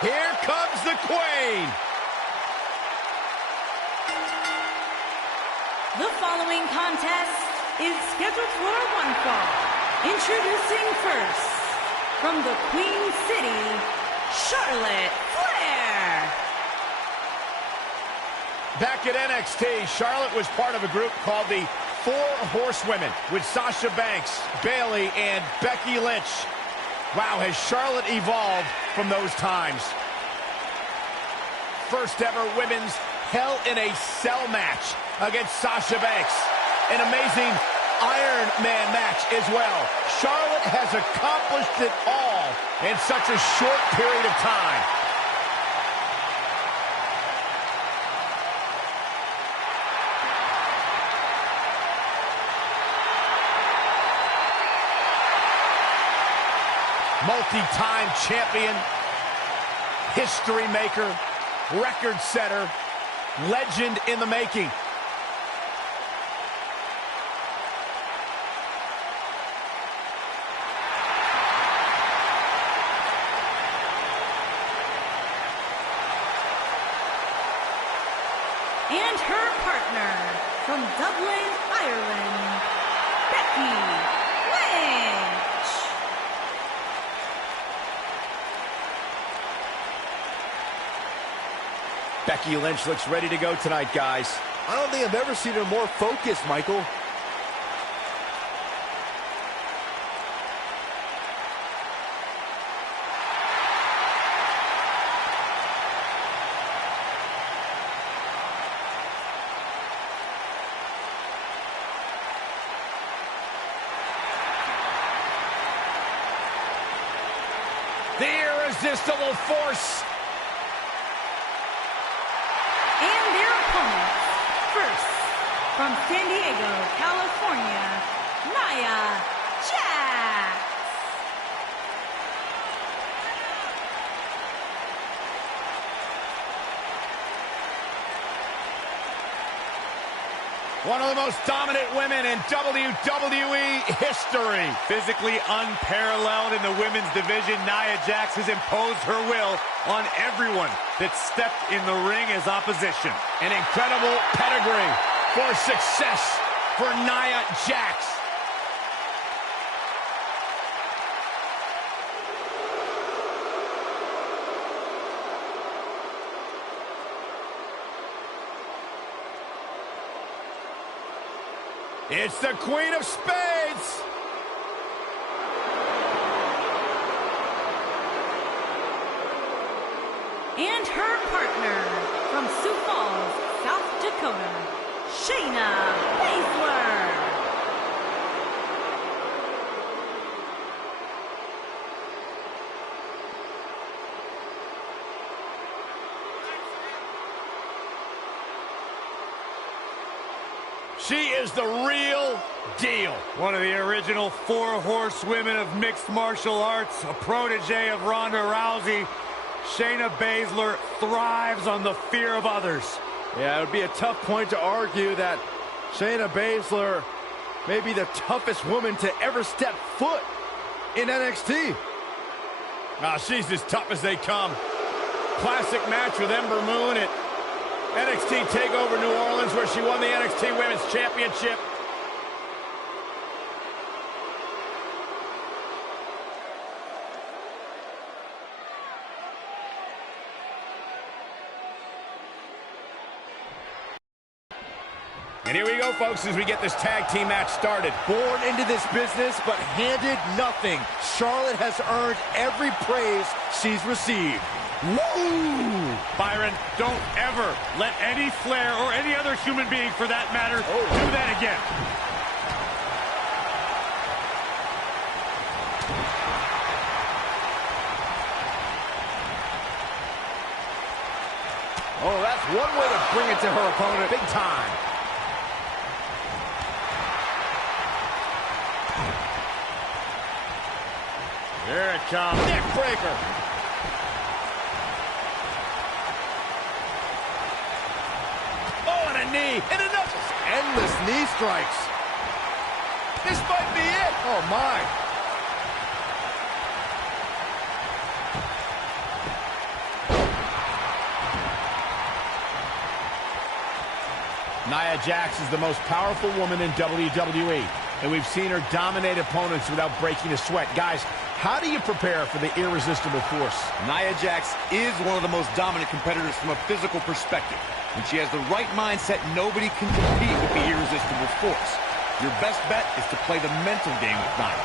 Here comes the Queen. The following contest is scheduled for one fall. Introducing first, from the Queen City, Charlotte Flair. Back at NXT, Charlotte was part of a group called the Four Horsewomen with Sasha Banks, Bayley, and Becky Lynch. Wow, has Charlotte evolved from those times. First ever women's Hell in a Cell match against Sasha Banks. An amazing Iron Man match as well. Charlotte has accomplished it all in such a short period of time. Multi-time champion, history maker, record setter, legend in the making. And her partner, from Dublin, Ireland, Becky Lynch. Becky Lynch looks ready to go tonight, guys. I don't think I've ever seen her more focused, Michael. The irresistible force. And their opponents, first, from San Diego, California, Nia Jax. One of the most dominant women in WWE history. Physically unparalleled in the women's division, Nia Jax has imposed her will on everyone that stepped in the ring as opposition. An incredible pedigree for success for Nia Jax. It's the Queen of Spades. And her partner, from Sioux Falls, South Dakota, Shayna Baszler. She is the real deal. One of the original four horsewomen of mixed martial arts, a protege of Ronda Rousey, Shayna Baszler thrives on the fear of others. Yeah, it would be a tough point to argue that Shayna Baszler may be the toughest woman to ever step foot in NXT. She's as tough as they come. Classic match with Ember Moon at NXT TakeOver New Orleans, where she won the NXT Women's Championship. And here we go, folks, as we get this tag team match started. Born into this business, but handed nothing. Charlotte has earned every praise she's received. Woo! Byron, don't ever let any Flair or any other human being, for that matter, do that again. Oh, that's one way to bring it to her opponent. Big time. Here it comes. Neck breaker. Oh, and a knee. And enough. Endless knee strikes. This might be it. Oh, my. Nia Jax is the most powerful woman in WWE, and we've seen her dominate opponents without breaking a sweat. Guys, how do you prepare for the irresistible force? Nia Jax is one of the most dominant competitors from a physical perspective. When she has the right mindset, nobody can compete with the irresistible force. Your best bet is to play the mental game with Nia.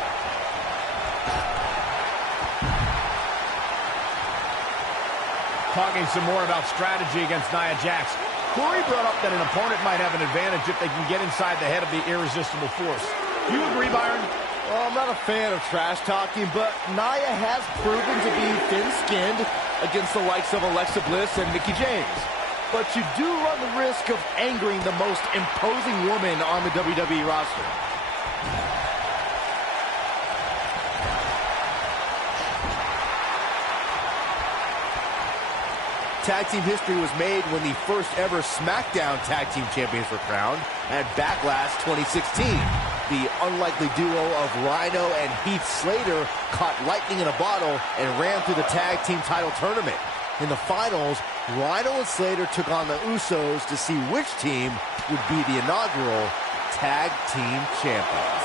Talking some more about strategy against Nia Jax. Corey brought up that an opponent might have an advantage if they can get inside the head of the irresistible force. Do you agree, Byron? Well, I'm not a fan of trash talking, but Nia has proven to be thin-skinned against the likes of Alexa Bliss and Mickie James. But you do run the risk of angering the most imposing woman on the WWE roster. Tag team history was made when the first ever SmackDown Tag Team Champions were crowned at Backlash 2016. The unlikely duo of Rhino and Heath Slater caught lightning in a bottle and ran through the tag team title tournament. In the finals, Rhino and Slater took on the Usos to see which team would be the inaugural Tag Team Champions.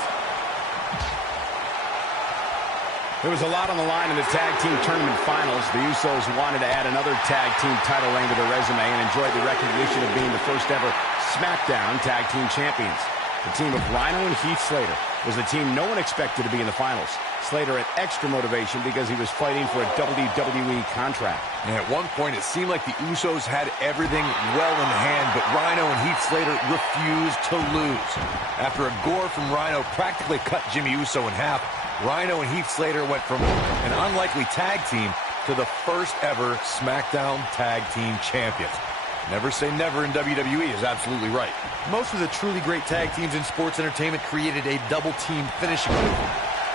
There was a lot on the line in the tag team tournament finals. The Usos wanted to add another tag team title reign to their resume and enjoyed the recognition of being the first ever SmackDown Tag Team Champions. The team of Rhino and Heath Slater was the team no one expected to be in the finals. Slater had extra motivation because he was fighting for a WWE contract. And at one point, it seemed like the Usos had everything well in hand, but Rhino and Heath Slater refused to lose. After a gore from Rhino practically cut Jimmy Uso in half, Rhino and Heath Slater went from an unlikely tag team to the first ever SmackDown Tag Team Champions. Never say never in WWE is absolutely right. Most of the truly great tag teams in sports entertainment created a double team finishing move.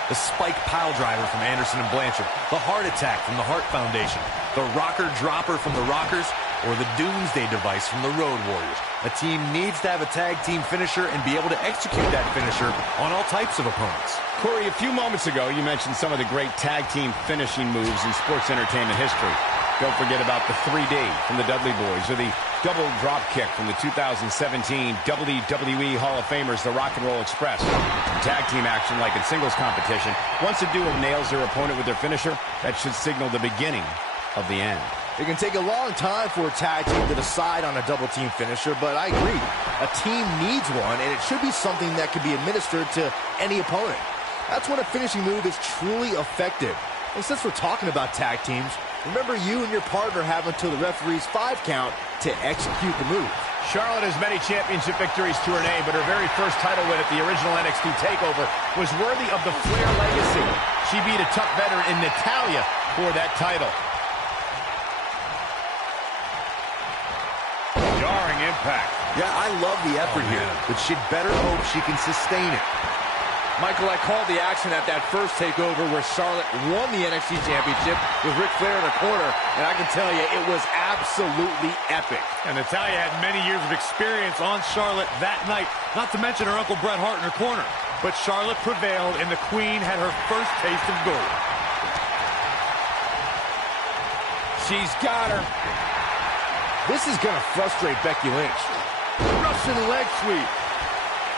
The spike pile driver from Anderson and Blanchard, the heart attack from the Hart Foundation, the rocker dropper from the Rockers, or the Doomsday device from the Road Warriors. A team needs to have a tag team finisher and be able to execute that finisher on all types of opponents. Corey, a few moments ago, you mentioned some of the great tag team finishing moves in sports entertainment history. Don't forget about the 3D from the Dudley Boys, or the double drop kick from the 2017 WWE Hall of Famers, the Rock and Roll Express. In tag team action, like in singles competition, once a duo nails their opponent with their finisher, that should signal the beginning of the end. It can take a long time for a tag team to decide on a double team finisher, but I agree. A team needs one, and it should be something that can be administered to any opponent. That's when a finishing move is truly effective. And since we're talking about tag teams, remember you and your partner have until the referee's 5 count to execute the move. Charlotte has many championship victories to her name, but her very first title win at the original NXT TakeOver was worthy of the Flair legacy. She beat a tough veteran in Natalya for that title. Jarring impact. Yeah, I love the effort here, but she'd better hope she can sustain it. Michael, I called the action at that first TakeOver where Charlotte won the NXT Championship with Ric Flair in the corner, and I can tell you, it was absolutely epic. And Natalya had many years of experience on Charlotte that night, not to mention her Uncle Bret Hart in her corner. But Charlotte prevailed, and the Queen had her first taste of gold. She's got her. This is going to frustrate Becky Lynch. Russian leg sweep.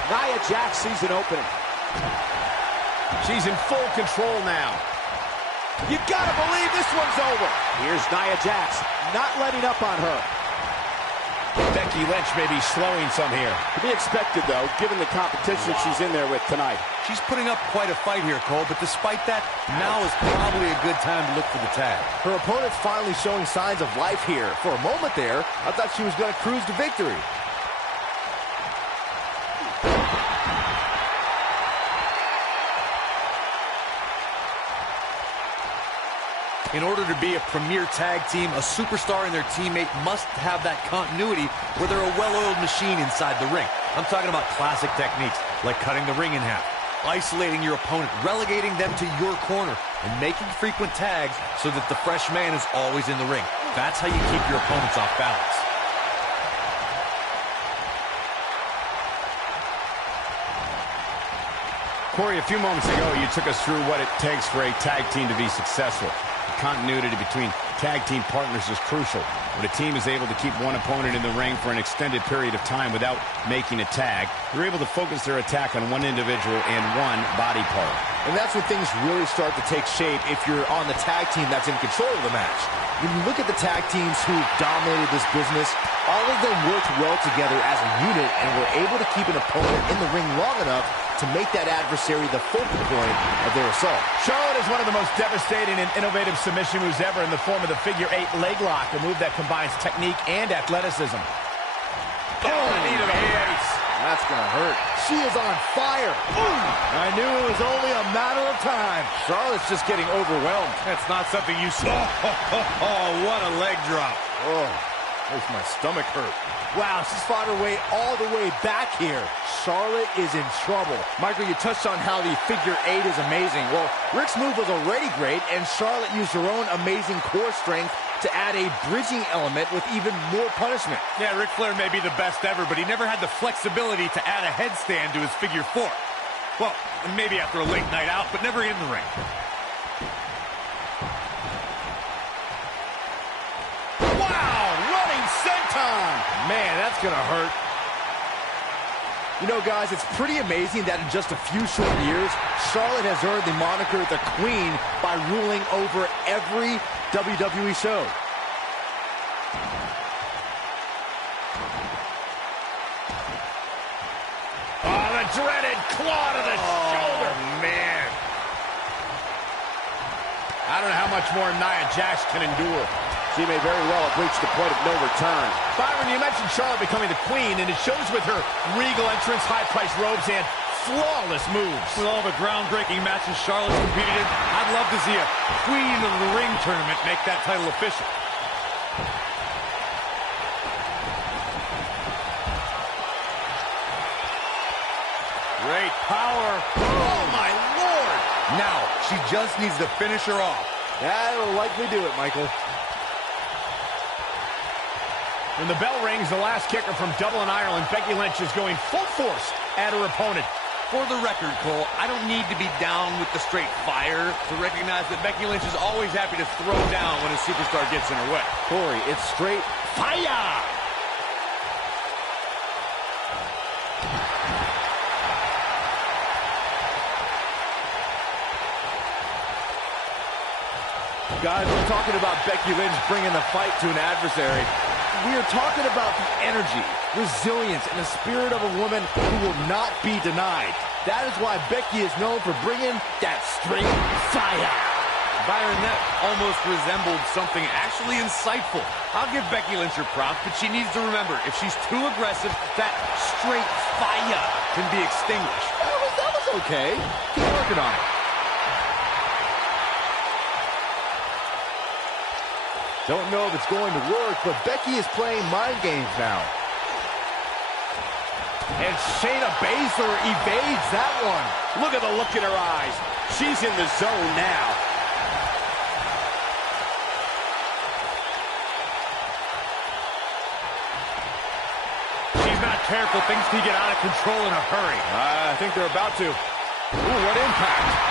Nia Jax sees an opening. She's in full control now. You gotta believe this one's over. Here's Nia Jax, not letting up on her. Becky Lynch may be slowing some here. To be expected, though, given the competition she's in there with tonight. She's putting up quite a fight here, Cole, but despite that, now is probably a good time to look for the tag. Her opponent's finally showing signs of life here. For a moment there, I thought she was going to cruise to victory. In order to be a premier tag team, a superstar and their teammate must have that continuity where they're a well-oiled machine inside the ring. I'm talking about classic techniques, like cutting the ring in half, isolating your opponent, relegating them to your corner, and making frequent tags so that the fresh man is always in the ring. That's how you keep your opponents off balance. Corey, a few moments ago, you took us through what it takes for a tag team to be successful. Continuity between tag team partners is crucial. When a team is able to keep one opponent in the ring for an extended period of time without making a tag, they're able to focus their attack on one individual and one body part. And that's when things really start to take shape if you're on the tag team that's in control of the match. When you look at the tag teams who dominated this business, all of them worked well together as a unit and were able to keep an opponent in the ring long enough to make that adversary the focal point of their assault. Charlotte is one of the most devastating and innovative submission moves ever in the form of the figure 8 leg lock, a move that combines technique and athleticism. Oh, knee to the face. That's gonna hurt. She is on fire. Ooh. I knew it was only a matter of time. Charlotte's just getting overwhelmed. That's not something you saw. Oh, what a leg drop. Oh, makes my stomach hurt. Wow, she's fought her way all the way back here. Charlotte is in trouble. Michael, you touched on how the figure 8 is amazing. Well, Rick's move was already great, and Charlotte used her own amazing core strength to add a bridging element with even more punishment. Yeah, Ric Flair may be the best ever, but he never had the flexibility to add a headstand to his figure 4. Well, maybe after a late night out, but never in the ring. Man, that's gonna hurt. You know, guys, it's pretty amazing that in just a few short years, Charlotte has earned the moniker the Queen by ruling over every WWE show. Oh, the dreaded claw to the shoulder. Man. I don't know how much more Nia Jax can endure. She may very well have reached the point of no return. Byron, you mentioned Charlotte becoming the queen, and it shows with her regal entrance, high-priced robes, and flawless moves. With all the groundbreaking matches Charlotte's competed in, I'd love to see a Queen of the Ring tournament make that title official. Great power. Oh, my Lord! Now, she just needs to finish her off. That'll likely do it, Michael. When the bell rings, the last kicker from Dublin, Ireland, Becky Lynch is going full force at her opponent. For the record, Cole, I don't need to be down with the straight fire to recognize that Becky Lynch is always happy to throw down when a superstar gets in her way. Corey, it's straight fire! Guys, we're talking about Becky Lynch bringing the fight to an adversary. We are talking about the energy, resilience, and the spirit of a woman who will not be denied. That is why Becky is known for bringing that straight fire. Byron, that almost resembled something actually insightful. I'll give Becky Lynch her props, but she needs to remember, if she's too aggressive, that straight fire can be extinguished. That was okay. Keep working on it. Don't know if it's going to work, but Becky is playing mind games now. And Shayna Baszler evades that one. Look at the look in her eyes. She's in the zone now. She's not careful. Things can get out of control in a hurry. I think they're about to. Ooh, what impact.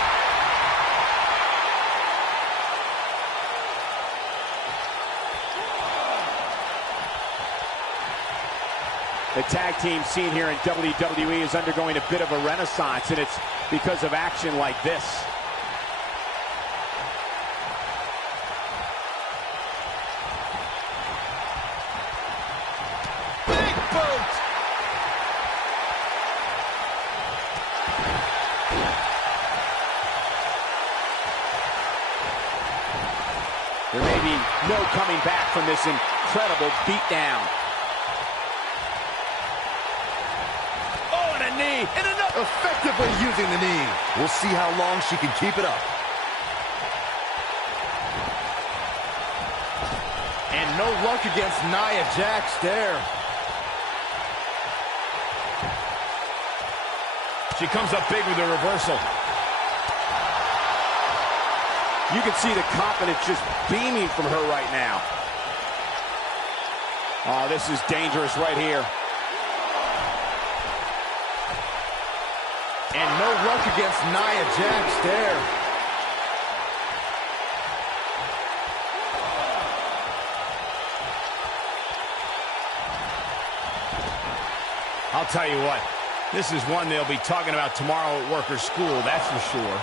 The tag team scene here in WWE is undergoing a bit of a renaissance, and it's because of action like this. Big boot! There may be no coming back from this incredible beatdown. Knee, and another. Effectively using the knee. We'll see how long she can keep it up. And no luck against Nia Jax there. She comes up big with a reversal. You can see the confidence just beaming from her right now. Oh, this is dangerous right here. And no luck against Nia Jax there. I'll tell you what, this is one they'll be talking about tomorrow at work or school, that's for sure.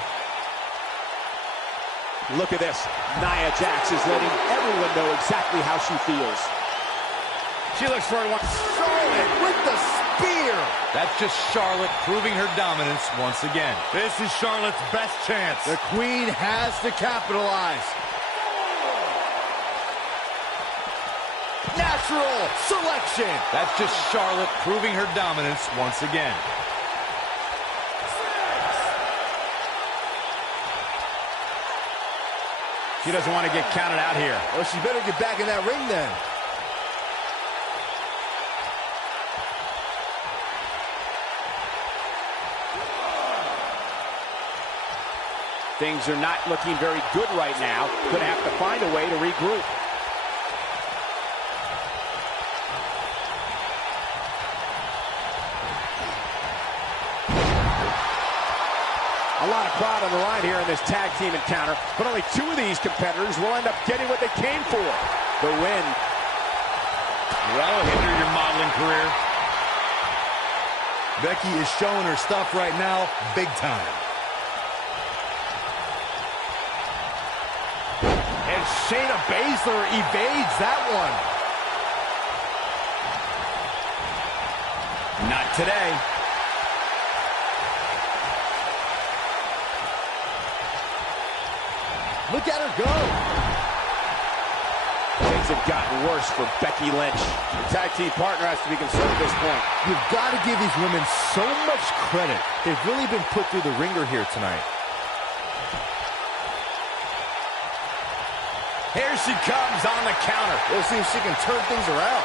Look at this. Nia Jax is letting everyone know exactly how she feels. She looks for one. Charlotte with the spear. That's just Charlotte proving her dominance once again. This is Charlotte's best chance. The Queen has to capitalize. Natural selection. That's just Charlotte proving her dominance once again. She doesn't want to get counted out here. Well, she better get back in that ring then. Things are not looking very good right now. Gonna have to find a way to regroup. A lot of crowd on the line here in this tag team encounter, but only two of these competitors will end up getting what they came for, the win. That'll hinder your modeling career. Becky is showing her stuff right now, big time. And Shayna Baszler evades that one. Not today. Look at her go. Things have gotten worse for Becky Lynch. The tag team partner has to be concerned at this point. You've got to give these women so much credit. They've really been put through the ringer here tonight. Here she comes on the counter. We'll see if she can turn things around.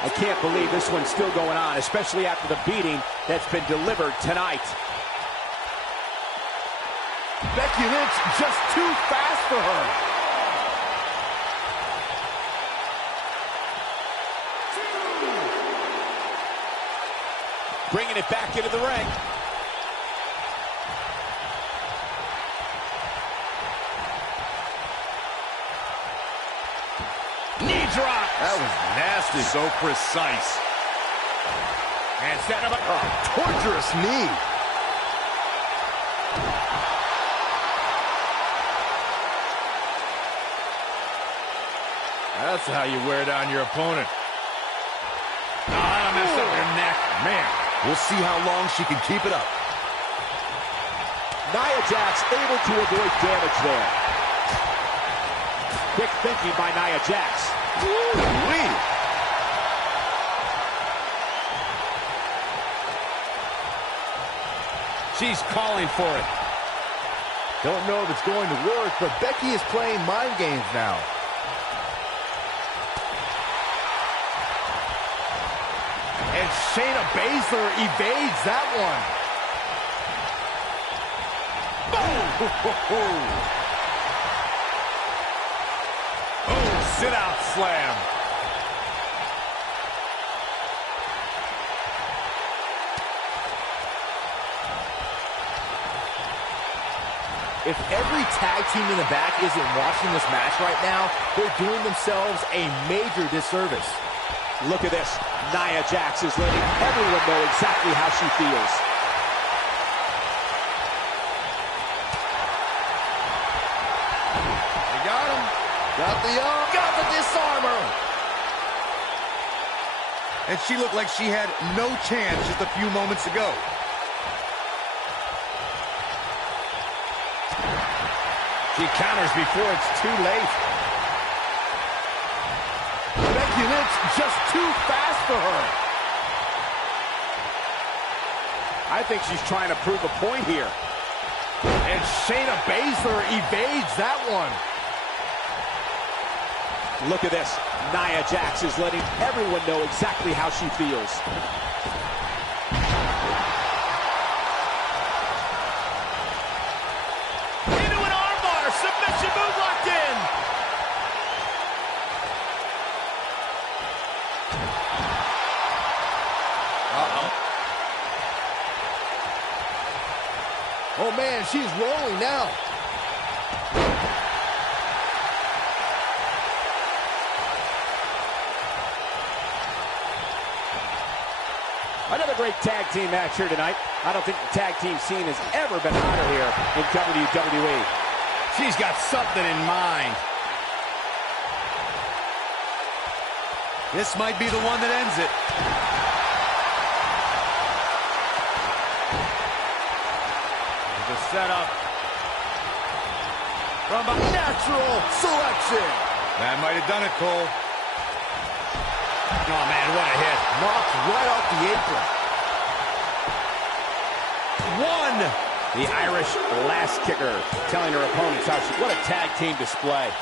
I can't believe this one's still going on, especially after the beating that's been delivered tonight. Becky Lynch just too fast for her. Bringing it back into the ring. Knee drop. That was nasty. So precise. And set up a Torturous knee. That's how you wear down your opponent. Oh, that'll mess up your neck. Man. We'll see how long she can keep it up. Nia Jax able to avoid damage there. Quick thinking by Nia Jax. Woo-wee. She's calling for it. Don't know if it's going to work, but Becky is playing mind games now. And Shayna Baszler evades that one. Oh, sit-out slam. If every tag team in the back isn't watching this match right now, they're doing themselves a major disservice. Look at this. Nia Jax is letting everyone know exactly how she feels. They got him. Got the disarmer. And she looked like she had no chance just a few moments ago. She counters before it's too late. Becky Lynch just too fast for her. I think she's trying to prove a point here. And Shayna Baszler evades that one. Look at this. Nia Jax is letting everyone know exactly how she feels. Into an armbar. Submission move locked in. Oh, man, she's rolling now. Another great tag team match here tonight. I don't think the tag team scene has ever been hotter here in WWE. She's got something in mind. This might be the one that ends it. The setup. From a natural selection. That might have done it, Cole. Oh, man, what a hit. Knocked right off the apron. One. The Irish last kicker telling her opponents what a tag team display.